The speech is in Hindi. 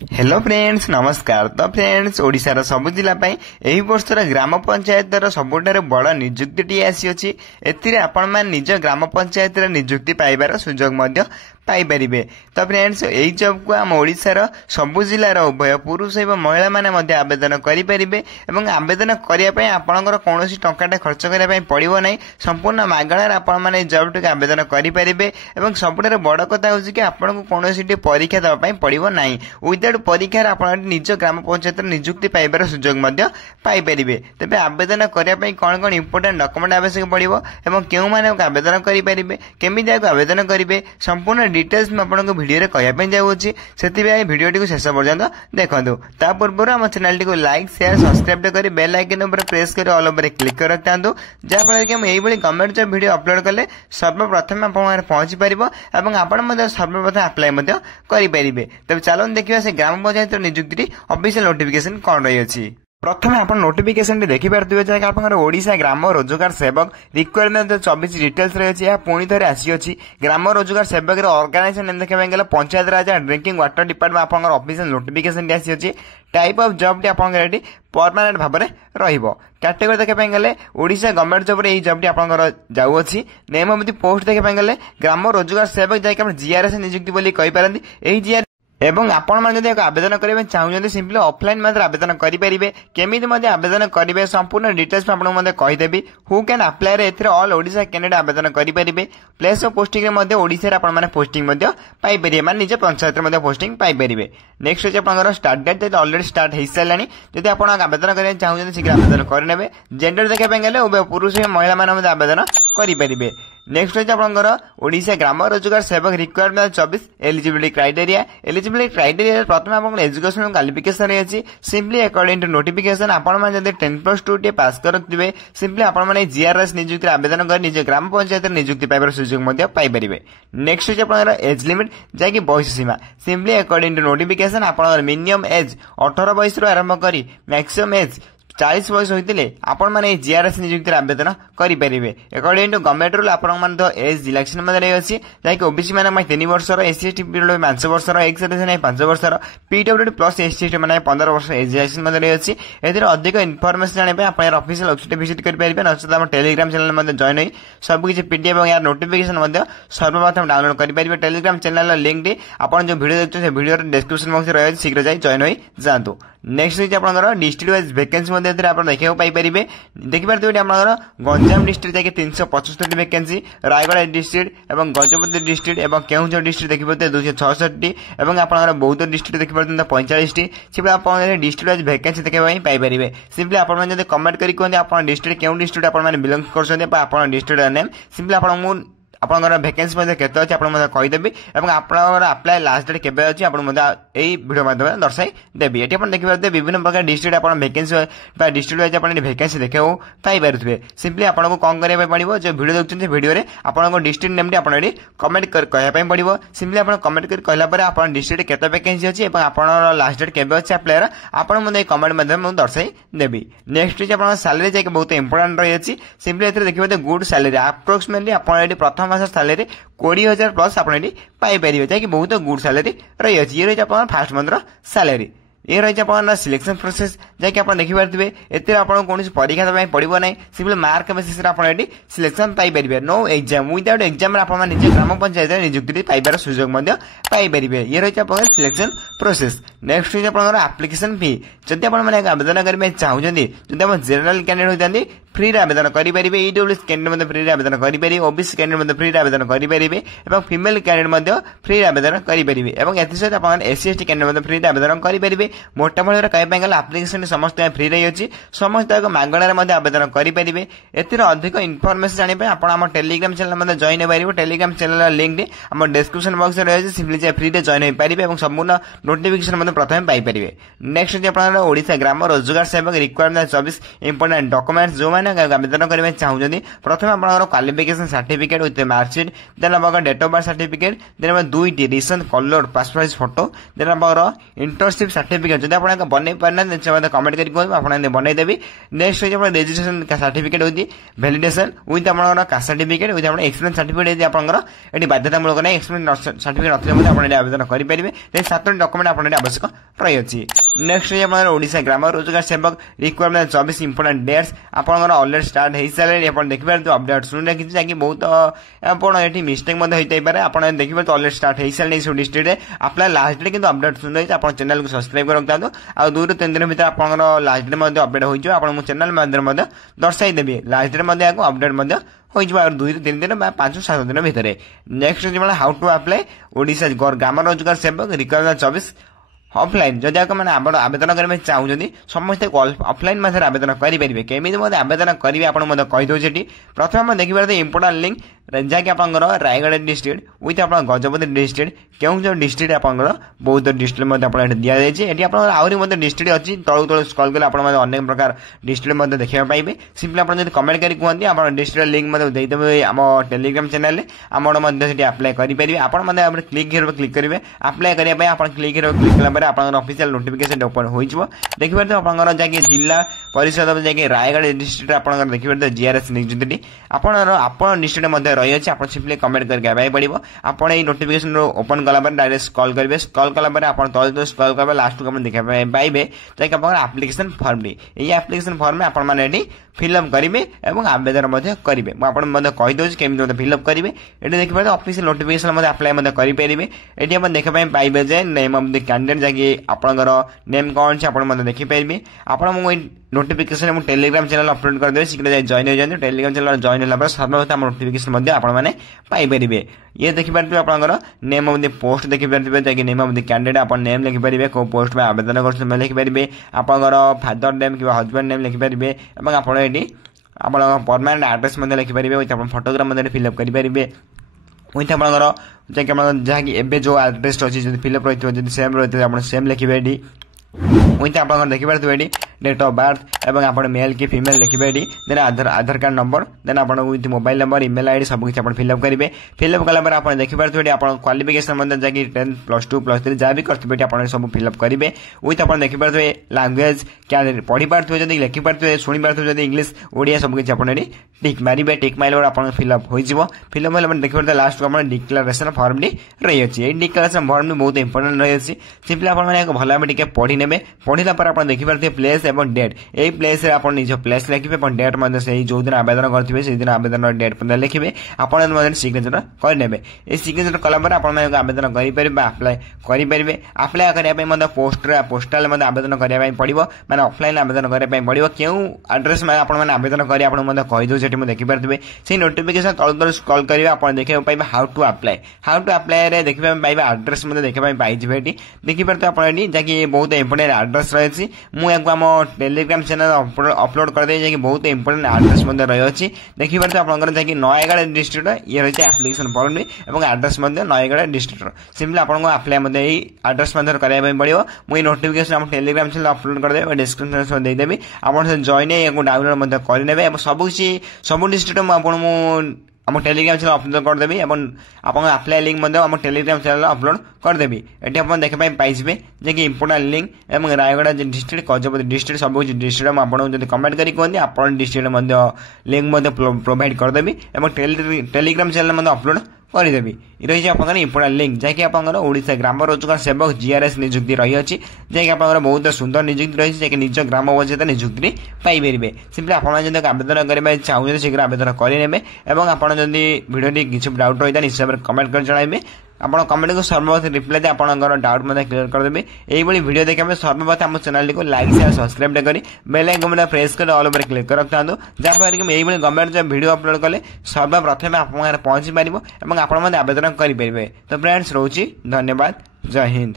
हेलो फ्रेंड्स नमस्कार। तो फ्रेंड्स ओडिशार सबु जिला एही वर्षर ग्राम पंचायत सबुठार बड़ निजुक्ति आसी एथिरे आपण मान निज ग्राम पंचायत निजुक्ति पाइबार सुजोग पाइपर। तो फ्रेंड्स यही जॉब को आम ओडिशार सबु जिलार उभय पुरुष एवं महिला माने आवेदन करेंगे। आवेदन करने आपंकर कौन टंका खर्च करने पड़ो ना, संपूर्ण मागणार आपण जॉब टी आवेदन करेंगे। सबुठ बड़ कथा हूँ कि आपको कौन परीक्षा देवाई पड़ो ना, विदाउट परीक्षार आप निज ग्राम पंचायत निजुक्ति पाइबार सुजोग पाइपर। तेज आवेदन करने कौन कौन इंपोर्टाट डॉक्यूमेंट आवश्यक पड़ो और क्यों मैंने आवेदन करेंगे, केमी आवेदन करेंगे, संपूर्ण डिटेल्स मैं आपको वीडियो कहवाई जाऊँगी। से वीडियो शेष पर्यंत देखूँ। ता पूर्व आम channel T like share subscribe कर बेल आइकन उपर प्रेस कर ऑल ओवर क्लिक कर रखता जहाँफल कि यही गवर्नमेंट जॉब वीडियो अपलोड कले सर्वप्रथम आप पहुंची पार और आपड़ सर्वप्रथम अप्लाई करेंगे। तब चलो देखिए से ग्राम पंचायत निजुक्ति ऑफिशियल नोटिफिकेशन कौन रही। प्रथम आप नोटिफिकेशन देखिपे जैसे आप ओडिशा ग्राम रोजगार सेवक रिक्वायरमेंट 24 डिटेल्स रही है। पुणी थे आसी ग्राम रोजगार सेवक ऑर्गेनाइजेशन देखा गला पंचायत राज एंड ड्रिंकिंग वाटर डिपार्टमेंट आप ऑफिशियल नोटिफिकेशन आसी। टाइप ऑफ जॉब आप परमानेंट भाव में कैटेगरी देखा गले ओडिशा गवर्नमेंट जॉब यही जॉब आप जाऊँगी। नेम ऑफ द पोस्ट देखा गले ग्राम रोजगार सेवक जैसे जीआरएस निजुक्ति बोली कहींपारती। यही जीआर एवं आपण आवेदन करेंगे चाहते सिंपली ऑफलाइन आवेदन करेंगे। केमी आवेदन करेंगे संपूर्ण डिटेल्स में कहीदेवी। Who can apply either all Odisha candidate आवेदन करेंगे। प्लेस ऑफ पोस्टिंग ओडिशा आप पोस्टिंग पाइपर मान निज पंचायत पोस्टिंग पाइपर। नेक्स्ट होची आपनकर स्टार्ट डेट ऑलरेडी स्टार्ट हो सारानी। जब आप आवेदन करने चाहते शीघ्र आवेदन करेंगे। जेंडर देखा गले उभय पुरुष महिला मैंने आवेदन करेंगे। नेक्स्ट होची आपनकर ओडिशा ग्राम रोजगार सेवक requirement 24 eligibility criteria. Eligibility criteria प्रथम आप एजुकेशन क्वालिफिकेशन रही सिंपली अकॉर्डिंग टू नोटिफिकेशन आपण 10+2 पास करते सिंपली आप जीआरएस निजुक्ति आवेदन कर निज ग्राम पंचायत निजुक्ति पाइबार सुजोग पाइपर। नेक्स्ट होची आपनकर एज लिमिट जैकि बयस सीमा सिंपली अकॉर्डिंग टू नोटिफिकेशन आप मिनिमम एज 18 बयस आरंभ कर मैक्सिमम एज 40 बयस होते आपण मैंने जीआरएस निजुक्ति आवेदन करेंगे। अकॉर्डिंग टू गवर्नमेंट रूल आपण एज रिलैक्सेशन रही जैक ओबीसी मैंने 3 वर्ष एससी एसटी 5 वर्ष एक्स सर्विस 5 वर्ष पीडब्ल्यूडी प्लस एससी एसटी मैंने 15 वर्ष एज रिलैक्सेशन रही है। अधिक इनफर्मेशन जाना आप ऑफिशियल वेबसाइट विजिट करेंगे नचेत टेलीग्राम चैनल जॉइन हो सबकि पीडीएफ और यार नोटिफिकेशन सर्वप्रथम डाउनलोड करेंगे। टेलीग्राम चैनल लिंक टी आप जो वीडियो देखते हैं वीडियो डिस्क्रिप्शन बॉक्स रही है शीघ्र जाए जॉइन हो जातु। नेक्स्ट होची आपनकर डिस्ट्रिक्ट वाइज वैकेंसी आप देखा पाइपर। देखिए आप गंजाम डिस्ट्रिक्ट जाके 375 वैकेंसी, रायगढ़ डिस्ट्रिक्ट और गजपति डिस्ट्रिक्ट और केउझर डिस्ट्रिक्ट देखिए 266 और आप बौद्ध डिस्ट्रिक्ट देखिए 45 टी आप डिस्ट्रिक्ट वाइज वैकेंसी देखा पाइपर। सिंपली आप कमेंट करके आप डिस्ट्रिक्ट क्यों डिस्ट्रिक्ट आप बिलोंग कर डिस्ट्रिक्ट नेम सिंपली आपंकर वैकेंसी केते अच्छे कहीदेवी और आप अप्लाई लास्ट डेट केवे अच्छी यही वीडियो माध्यम दर्शाई देवी। ये देखिए विभिन्न प्रकार डिस्ट्रिक्ट आप वैकेंसी डिस्ट्रिक्ट वाइज आप वैकेंसी देखा पाइपे। सिंपली आपको कौन करेंगे पड़ो जो वीडियो देखते वीडियो में आपको डिस्ट्रिक्ट नेम आप कमेंट कहवाई पड़ो। सिंपली आप कमेंट कर कहला आप डिस्ट्रिक्ट केते वैकेंसी अच्छी और आप लास्ट डेट केवे अच्छे अप्लाई आपको कमेंट माध्यम दर्शाई देवी। नेक्स्ट आप सैलरी जाके बहुत इंपोर्टाट रही सिंपली देखिए गुड सैलरी अप्रोक्सीमेटली आप प्रथम मास सैलरी 20,000 प्लस आप पाइपर जैसे बहुत गुड सैलरी रही है। ये रही है फास्ट मंथ सैलरी। ये रही है सिलेक्शन प्रोसेस जैसे आप देखिपे एते आपको कौन परीक्षा देवाई पड़ो ना, सिंपली मार्क बेसिस आप सिलेक्शन पाइपर। नो एग्जाम विदाउट एग्जाम आप निज ग्राम पंचायत निजुक्ति पाइबार सुजोग पाइपर। ये रही है सिलेक्शन प्रोसेस। नेक्स्ट होची आपनकर एप्लिकेशन फी जदि आप आवेदन करने चाहते जब आप जनरल कैंडिडेट होती फ्री आवेदन करेंगे। ईडब्ल्यूएस कैंडिडेट फ्री आवेदन करेंगे, ओबीसी कैंडिडेट फ्री आवेदन करेंगे और फीमेल कैंडिडेट फ्री आवेदन करेंगे और एससी आप एससी एसटी कैंडिडेट फ्री आवेदन करेंगे। मोटा भाव कहवाई गला आप्लिकेसन समस्त फ्री रही है समस्त मागणार आवेदन करेंगे। एथिर अधिक इनफर्मेशन जानापी आप टेलीग्राम चैनल जॉइन हो टेलीग्राम चैनल लिंक टी आम डिस्क्रिप्शन बॉक्स रही है सिंपली फ्री जॉइन हो पारे और संपूर्ण नोटिफिकेशन प्रथम पाइपर। नेक्स्ट होची ओडिशा ग्राम रोजगार सेवक रिक्वायरमेंट 24 इंपोर्टेंट डॉक्यूमेंट्स जो आपने आवेदन करने चाहते प्रथम आप qualification certificate with marksheet then आप date of birth certificate then आप 2टी recent colour passport size photo then आप इंटर्नशिप सर्टिफिकेट जब आप बन पारना कमेंट करके बनईदेवी नेक्स्ट हो registration certificate with validation with आप caste certificate with experience certificate आपंकर बाध्यतामूलक ना एक्सपीरियंस सर्टिफिकेट नथिले आवेदन करेंगे देन 7टी डॉक्यूमेंट आपको आवश्यक रही। नेक्स्ट है ओडिशा ग्राम रोजगार सेवक रिक्वायरमेंट 24 इंपोर्टेंट डेट्स आपंकर ऑलरेडी स्टार्ट हो सारे आप देखिए अपडेट शुणी रखी जहाँकि बहुत आपड़ी मिस्टेक होता है आप देखिए ऑलरेडी स्टार्ट हो सारे सब डिस्ट्रिक्ट में अप्लाई लास्ट डेट अपडेट शुणी रही आप चैनल को सब्सक्राइब कर रखता आ 2 ରୁ 3 दिन भर आप लास्ट डेट अपडेट हो आप चैनल माध्यम दर्शाईदेवी लास्ट डेट अपडेट हो 2 ରୁ 3 दिन 5 ରୁ 7 दिन भितर। Next how to apply Odisha ग्राम रोजगार सेवक रिक्वायरमेंट 24 ऑफलाइन जदि आप आवेदन करने चाहते समस्त ऑफलाइन मध्य आवेदन करेंगे केमी आवेदन करेंगे आपको कहीदे प्रथम देखिए इंपोर्टेंट लिंक जहाँकि आप रायगढ़ डिस्ट्रिक्ट विथ आप गजपति डिस्ट्रिक्ट केउझर डिस्ट्रिक्ट आप बौद्ध डिस्ट्रिक्ट दि जाए आहरी डिस्ट्रिक्ट अच्छी तलू तलू स्क्रॉल कले अनेक प्रकार डिस्ट्रिक्ट देखा पाइबे सिंपली आप कमेंट करके कहते आप डिस्ट्रिक्ट लिंक देदेवे आम टेलीग्राम चैनल आम अप्लाई करेंगे आप क्लिक हिरो क्लिक करेंगे अप्लाई करने आप क्लिक हिरो क्लिक कला आप ऑफिशियल नोटिफिकेशन ओपन हो देखिए आप जहाँकि जिला परिषद जैसे रायगढ़ डिस्ट्रिक्ट आप देखिए जीआरएस नियुक्ति आप डिस्ट्रिक्ट रही है आप सिंपली कमेंट करके पड़ो आप नोटिफिकेशन ओपन कला डायरेक्ट स्क्रॉल करेंगे स्क्रॉल कला आप तले स्क्रॉल करेंगे लास्ट को देखा पाइबे जैसे आप एप्लिकेशन फॉर्म ये एप्लिकेशन फॉर्म में आप फिलअप करेंगे और आवेदन करेंगे मुझे कहीदे केमी फिलअप करेंगे ये देखिए ऑफिशियल नोटिफिकेशन अप्लाई करेंगे ये आप देखा पाइबे जे नेम ऑफ द कैंडिडेट जैसे आपंकर नेम कौन से आप देखिपारे आप नोटिफिकेशन मुझे टेलीग्राम चैनल अपलोड करदे शीघ्र जॉइन हो जाए टेलीग्राम चैनल जॉइन होगा सर्वप्रथम नोटिफिकेशन आपने पाइपर ये देखिए आपंकर नेम ऑफ द पोस्ट देखिपारे जैसे नेम ऑफ द कैंडिडेट आप नेम लिखिपारे कौ पोस्ट में आवेदन कर लिखिपारे आपंकर फादर नेम कि हजबैंड नेम लिखिपारे और आप परमानेंट एड्रेस लिखिपारे विथ आप फोटोग्राफ फिलअप करेंगे विथ आपंकर जहाँकि एवं जो एड्रेस अच्छी फिलअप रही है सेम रही है सेम लिखिए ये विथ आप देखिए डेट ऑफ बर्थ एवं आप मेल कि फीमेल लिखिए देन आधार कार्ड नंबर देन आप with mobile number email ID सब किसी आप फिलअप करेंगे फिलअप कला आप देखिए आप क्वालिफिकेशन जैसे 10 +2 +3 जहाँ भी करते आप सब फिलअप करेंगे विथ आप देखिए लैंग्वेज क्या पढ़ी पारे जब लिखिपारे शुणी पारे इंग्लीश ओडिया सब किसी आप टिक मारे टिक मारे आप फिलअप हो फिलअप होगा देखिए लास्ट को आप डिक्लेरेशन फॉर्म रही है डिक्लेरेशन फॉर्म बहुत इंपोर्टेंट रही है सिंपली आप भल भाव टे पढ़ी ने पढ़ला आप देखिपारे प्लेस एवं डेट यही प्लेस आप निज प्लेस लिखे डेट जो दिन आवेदन करेंगे से दिन आवेदन डेट लिखे आप सिग्नेचर करेंगे ये सिग्नेचर कलापर आप आवेदन करेंगे अप्लाई करेंगे अप्लाई करने पोस्टाल आवेदन करने पड़ो मैंने ऑफलाइन आवेदन करने पड़ो क्यों एड्रेस में आप आवेदन करेंगे आपको कहीदे देखिपारे से नोटिफिकेशन तल तल स्क्रॉल करेंगे आप देखा पाइबे हाउ टू अप्लाई देखा पाइबे एड्रेस देखा पाइबे देखिपारे आप जहाँकि बहुत इंपोर्टेंट एड्रेस रही मुझे टेलीग्राम चैनल अपलोड कर दे बहुत इंपोर्टेंट एड्रेस रही है देखिए आपंकर जैसे नयगढ़ डिस्ट्रिक्ट ये रही है एप्लिकेशन फॉर्म और एड्रेस नयगढ़ डिस्ट्रिक्ट सिंपली आपको अप्लाई एड्रेस करने पड़ो मुझे नोटिफिकेशन आप टेलीग्राम चैनल अपलोड करदे डिस्क्रिप्शन देदेवी आप जॉइन या डाउनलोड करेंगे सब डिस्ट्रिक्ट आम टेलीग्राम चैनल अपलोड करदेवी आप अप्लाई लिंक आम टेलीग्राम चैनल अपलोड करदेवी ये आप देखा पाइबे जे इंपोर्टेंट लिंक और रायगढ़ डिस्ट्रिक्ट गजपति डिस्ट्रिक्ट सब डिस्ट्रिक्ट आपको कमेंट करके कहते आप डिस्ट्रिक्ट लिंक प्रोवाइड करदेवी और टेलीग्राम चैनल अपलोड करदेवी रही है आप इंपोर्टेंट लिंक जहाँकि आप ओडिशा ग्राम रोजगार सेवक जीआरएस नियुक्ति रही है जहाँकि आप बहुत सुंदर नियुक्ति रही है निज ग्राम पंचायत नियुक्ति पाइपर सिंपली आप आवेदन करने चाहते शीघ्र आवेदन करेंगे और आपड़ जदि भिडियो किसी डाउट रही है निश्चय कमेंट कर जन आप कमेंट को सर्वप्रथम रिप्लाई आपंकर डाउट क्लियर करदेवे यही वीडियो देखा सर्वप्रथम आम चैनल को लाइक शेयर सब्सक्राइब कर बेल आइकन प्रेस कर ऑल ओवर क्लिक कर रखता जहाँफल कि यही गवर्नमेंट जो वीडियो अपलोड कले सर्वप्रथम आप पहुंची पार और आप आवेदन करेंगे तो फ्रेंड्स रोची धन्यवाद जय हिंद।